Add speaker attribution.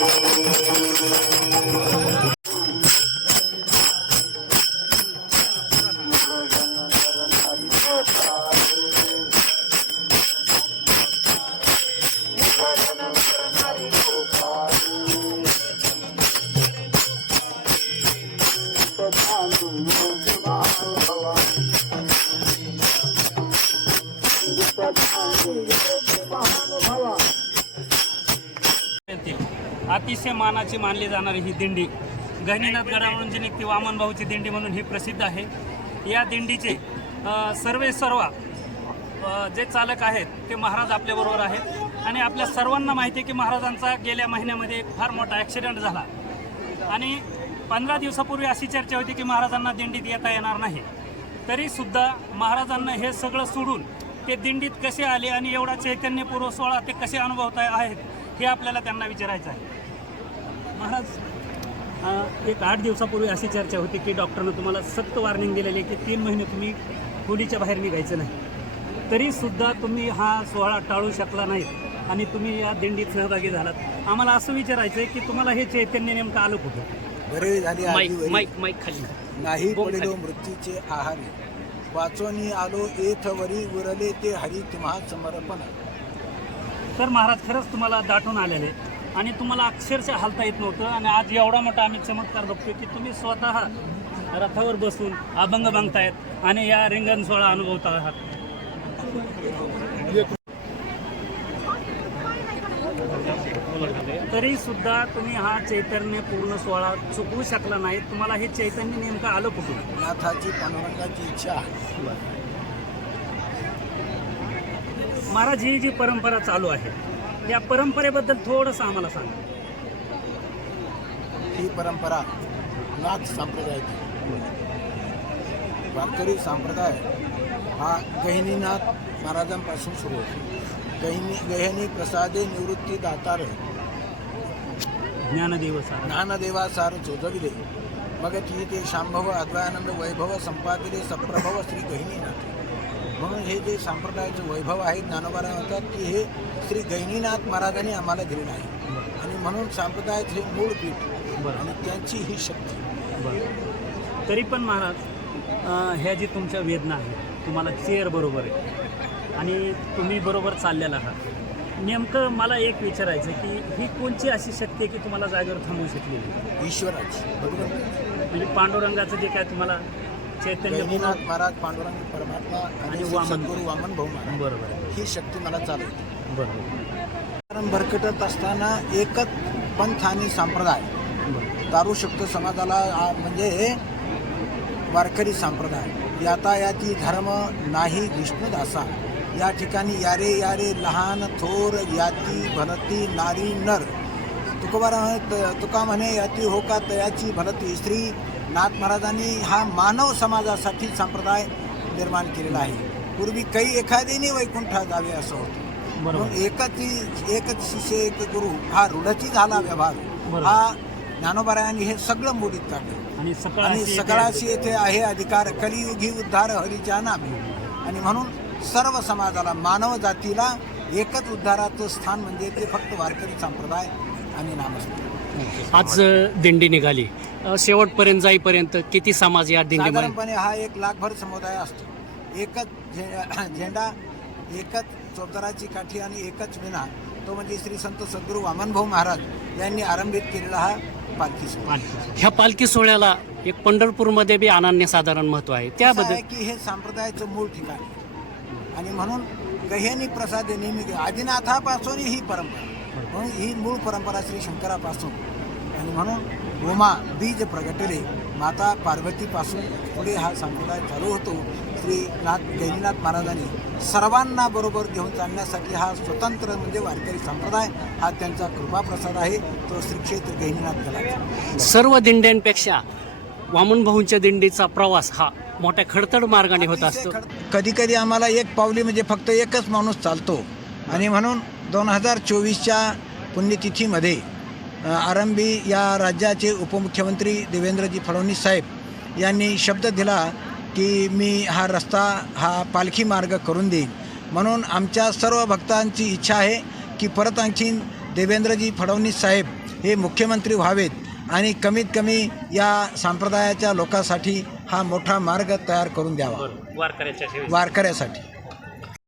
Speaker 1: Bye. अतिशय मानाची मानली जाणारी ही दिंडी गहिनीनाथ गडावरून जी निघते वामन भाऊची दिंडी म्हणून ही प्रसिद्ध आहे. या दिंडीचे सर्वे सर्व जे चालक आहेत ते महाराज आपल्याबरोबर आहेत. आणि आपल्या सर्वांना माहिती आहे की महाराजांचा गेल्या महिन्यामध्ये एक फार मोठा ॲक्सिडेंट झाला. आणि पंधरा दिवसापूर्वी अशी चर्चा होती की महाराजांना दिंडीत येता येणार नाही. तरीसुद्धा महाराजांना हे सगळं सोडून ते दिंडीत कसे आले आणि एवढा चैतन्यपूर्व सोहळा ते कसे अनुभवता आहेत हे आपल्याला त्यांना विचारायचं आहे. महाराज एक आठ दिवसापूर्वी अशी चर्चा होती की डॉक्टरनं तुम्हाला सक्त वॉर्निंग दिलेली आहे की तीन महिने तुम्ही खोलीच्या बाहेर निघायचं नाही. तरीसुद्धा तुम्ही हा सोहळा टाळू शकला नाहीत आणि तुम्ही या दिंडीत सहभागी झालात. आम्हाला असं विचारायचं आहे की तुम्हाला हे चैतन्य नेमकं आलं कुठं?
Speaker 2: बरे झाली
Speaker 1: माईक माईक खाली.
Speaker 2: नाही पडिलो. मृत्यूचे आहारी. वाचोनी आलो एथ वरी उरले ते हरी तुम्हा समर्पण.
Speaker 1: तर महाराज खरंच तुम्हाला दाटून आलेले. आणि तुम्हाला अक्षरशः हालता येत नव्हतं. आणि आज एवढा मोठा आम्ही चमत्कार बघतोय की तुम्ही स्वतः रथावर बसून अभंग बांधतायत आणि या रिंगण सोहळा अनुभवता आहात. तरी सुद्धा तुम्ही हा चैतन्य पूर्ण सोहळा चुकवू शकला नाही. तुम्हाला हे चैतन्य नेमकं आलं कुठून?
Speaker 2: नाथाची पांडुरंगाची इच्छा.
Speaker 1: महाराज ही जी परंपरा चालू आहे या परंपरेबद्दल थोडंसं आम्हाला सांगा.
Speaker 2: ही परंपरा नाथ संप्रदायाची वारकरी संप्रदाय हा गहिनीनाथ महाराजांपासून सुरू होतो. गहिनी गहिनी प्रसादे निवृत्ती दातार.
Speaker 1: ज्ञानदेव सर
Speaker 2: ज्ञानदेवा सार चोजविले मग ती ते शांभव अद्वयानंद वैभव संपादिले सप्रभव श्री गहिनीनाथ. म्हणून हे जे संप्रदायाचे वैभव आहे ज्ञानोबारा म्हणतात की हे श्री गहिनीनाथ महाराजांनी आम्हाला दिलेलं आहे. आणि म्हणून संप्रदायाचे हे मूळ पीठ
Speaker 1: बरं.
Speaker 2: आणि त्यांची ही शक्ती.
Speaker 1: बरं. तरी पण महाराज ह्या जी तुमच्या वेदना आहेत तुम्हाला चेअर बरोबर आहे. आणि तुम्ही बरोबर चाललेला आहात. नेमकं मला एक विचारायचं आहे की ही कोणची अशी शक्ती आहे की तुम्हाला जागेवर थांबवू शकलेली
Speaker 2: ईश्वराची. बरोबर
Speaker 1: म्हणजे पांडुरंगाचं जे काय तुम्हाला चैतन्य
Speaker 2: गहिनीनाथ महाराज पांडुरंग परमात्मा
Speaker 1: आणि
Speaker 2: श्री
Speaker 1: वामन.
Speaker 2: भाऊ महाराज.
Speaker 1: बरोबर
Speaker 2: ही शक्ती मला चालवते
Speaker 1: बरोबर.
Speaker 2: कारण भरकटत असताना एकच पंथ आणि संप्रदाय दारू शकतो समाजाला आ, म्हणजे वारकरी संप्रदाय. यातायाती धर्म नाही विष्णुदासा या ठिकाणी यारे यारे लहान थोर याती भलती नारी नर. तुकोबारा तुका म्हणे याती हो का तयाची भलती स्त्री. नाथ महाराजांनी हा मानव समाजासाठी संप्रदाय निर्माण केलेला आहे. पूर्वी काही एखाद्याने वैकुंठात जावे असं होतं. म्हणून एकच एकच शिष्य एक गुरु हा रूढची झाला व्यवहार. हा ज्ञानोबारायांनी हे सगळं मोडीत काढलं
Speaker 1: आणि सकाळ
Speaker 2: आणि सकाळशी येथे आहे अधिकार कलियुगी उद्धार हरीच्या नामे. आणि म्हणून सर्व समाजाला मानव जातीला एकच उद्धाराचं स्थान म्हणजे ते फक्त वारकरी संप्रदाय आणि नामस्मरण
Speaker 3: आज दिंडी निघाली. शेवटपर्यंत जाईपर्यंत किती समाज या दिंडीमध्ये?
Speaker 2: साधारणपणे हा एक लाखभर समुदाय असतो. एकच झेंडा एकच चौतराची काठी आणि एकच विना तो म्हणजे श्री संत सद्गुरू वामनभाऊ महाराज यांनी आरंभित केलेला हा पालखी सोहळा.
Speaker 3: ह्या पालखी सोहळ्याला एक पंढरपूरमध्ये बी अनन्यसाधारण महत्त्व आहे. त्याबद्दल
Speaker 2: की हे संप्रदायाचं मूळ ठिकाण आहे. आणि म्हणून गह्यानी प्रसाद नेहमी आदिनाथापासून ही परंपरा म्हणून ही मूळ परंपरा श्री शंकरापासून. आणि म्हणून उमा बीज प्रगटले. माता पार्वतीपासून पुढे हा संप्रदाय चालू होतो. श्री नाथ गहिनीनाथ महाराजांनी सर्वांना बरोबर घेऊन चालण्यासाठी हा स्वतंत्र म्हणजे वारकरी संप्रदाय हा त्यांचा कृपाप्रसाद आहे. तो श्री क्षेत्र गहिनीनाथ गला
Speaker 3: सर्व दिंड्यांपेक्षा वामनभाऊंच्या दिंडीचा प्रवास हा मोठ्या खडतड मार्गाने होत असतो.
Speaker 2: कधी कधी आम्हाला एक पावली म्हणजे फक्त एकच माणूस चालतो. आणि म्हणून दोन हजार चोवीसच्या पुण्यतिथीमध्ये आरंभी या राज्याचे उपमुख्यमंत्री देवेंद्रजी फडणवीस साहेब यांनी शब्द दिला की मी हा रस्ता हा पालखी मार्ग करून देईन. म्हणून आमच्या सर्व भक्तांची इच्छा आहे की परत आणखीन देवेंद्रजी फडणवीस साहेब हे मुख्यमंत्री व्हावेत आणि कमीत कमी या संप्रदायाच्या लोकांसाठी हा मोठा मार्ग तयार करून द्यावा. वारकऱ्यासाठी.